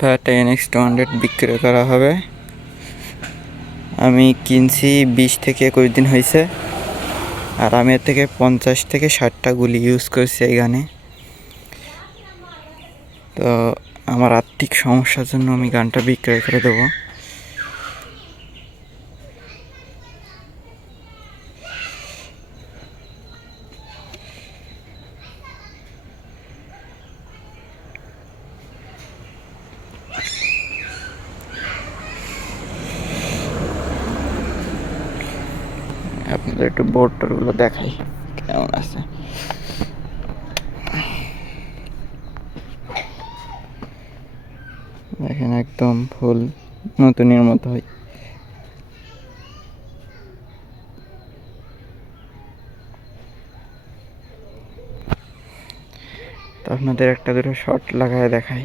ভেসপাটা NX two hundred বিক্রয় করা হবে। আমি কিনছি বিশ থেকে একুশ দিন হয়েছে। আর আমি এর থেকে পঞ্চাশ থেকে ষাটটা গুলি ইউজ করছি এই গানে তো আমার আর্থিক সমস্যার জন্য আমি গানটা বিক্রয় করে দেবো। আপনাদের একটু বোর্ড টোরগুলো দেখাই, কেমন আছে? দেখেন একদম ফুল নতুনের মতো হয়। আপনাদের একটা দুটো শর্ট লাগায় দেখাই।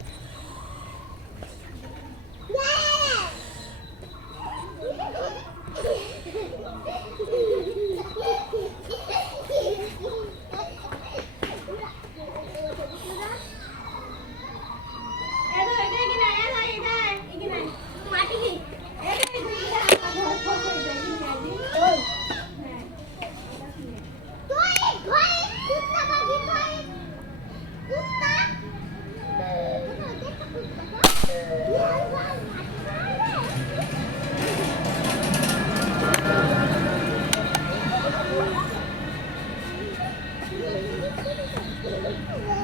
Thank you.